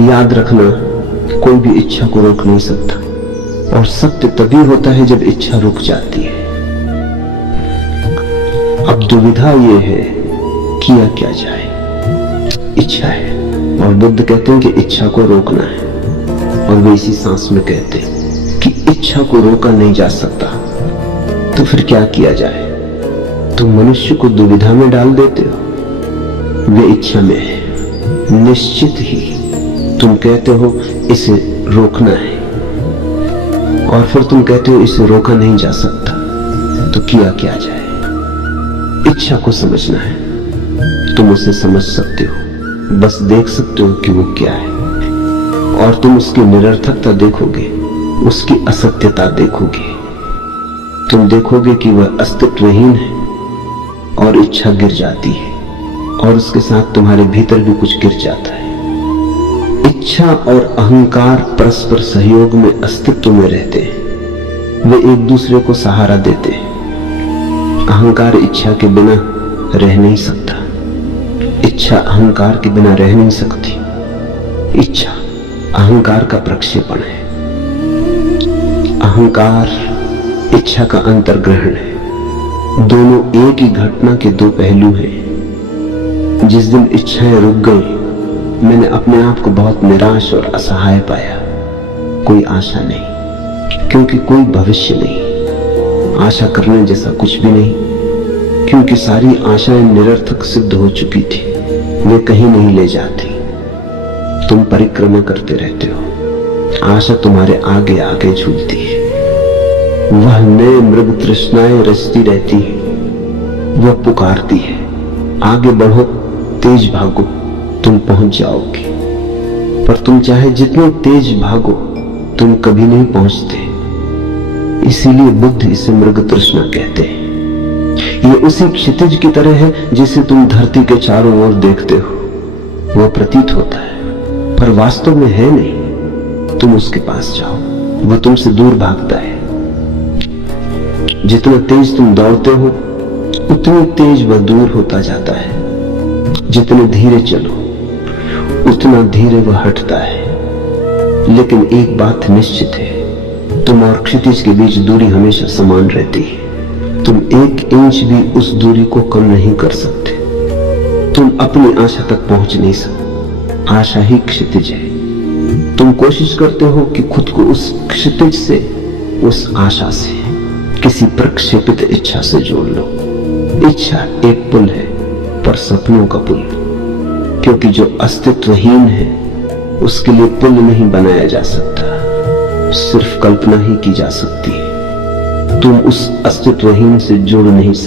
याद रखना, कोई भी इच्छा को रोक नहीं सकता, और सत्य तभी होता है जब इच्छा रुक जाती है। अब दुविधा ये है, किया क्या जाए। इच्छा है, और बुद्ध कहते हैं कि इच्छा को रोकना है, और वे इसी सांस में कहते हैं कि इच्छा को रोका नहीं जा सकता। तो फिर क्या किया जाए? तुम मनुष्य को दुविधा में डाल देते हो। वे इच्छा में है, निश्चित ही तुम कहते हो इसे रोकना है, और फिर तुम कहते हो इसे रोका नहीं जा सकता। तो किया क्या जाए? इच्छा को समझना है। तुम उसे समझ सकते हो, बस देख सकते हो कि वो क्या है, और तुम उसकी निरर्थकता देखोगे, उसकी असत्यता देखोगे। तुम देखोगे कि वह अस्तित्वहीन है, और इच्छा गिर जाती है, और उसके साथ तुम्हारे भीतर भी कुछ गिर जाता है। इच्छा और अहंकार परस्पर सहयोग में अस्तित्व में रहते हैं। वे एक दूसरे को सहारा देते हैं। अहंकार इच्छा के बिना रह नहीं सकता, इच्छा अहंकार के बिना रह नहीं सकती। इच्छा अहंकार का प्रक्षेपण है, अहंकार इच्छा का अंतर्ग्रहण है। दोनों एक ही घटना के दो पहलू हैं। जिस दिन इच्छाएं रुक गई, मैंने अपने आप को बहुत निराश और असहाय पाया। कोई आशा नहीं, क्योंकि कोई भविष्य नहीं। आशा करने जैसा कुछ भी नहीं, क्योंकि सारी आशाएं निरर्थक सिद्ध हो चुकी थी। वे कहीं नहीं ले जाती। तुम परिक्रमा करते रहते हो, आशा तुम्हारे आगे आगे झूलती है। वह नए मृग तृष्णाएं रचती रहती है। वह पुकारती है, आगे बढ़ो, तेज भागो, तुम पहुंच जाओगे। पर तुम चाहे जितने तेज भागो, तुम कभी नहीं पहुंचते। इसीलिए बुद्ध इसे मृग तृष्णा कहते हैं। ये उसी क्षितिज की तरह है जिसे तुम धरती के चारों ओर देखते हो। वह प्रतीत होता है, पर वास्तव में है नहीं। तुम उसके पास जाओ, वह तुमसे दूर भागता है। जितना तेज तुम दौड़ते हो, उतनी तेज वह दूर होता जाता है। जितने धीरे चलो, उतना धीरे वह हटता है। लेकिन एक बात निश्चित है, तुम और क्षितिज के बीच दूरी हमेशा समान रहती है। तुम 1 इंच भी उस दूरी को कम नहीं कर सकते। तुम अपनी आशा तक पहुंच नहीं सकते। आशा ही क्षितिज है। तुम कोशिश करते हो कि खुद को उस क्षितिज से, उस आशा से, किसी प्रक्षेपित इच्छा से जोड़ लो। इच्छा एक पुल है, पर सपनों का पुल, क्योंकि जो अस्तित्वहीन है उसके लिए पुल नहीं बनाया जा सकता, सिर्फ कल्पना ही की जा सकती है। तुम उस अस्तित्वहीन से जुड़ नहीं सकते।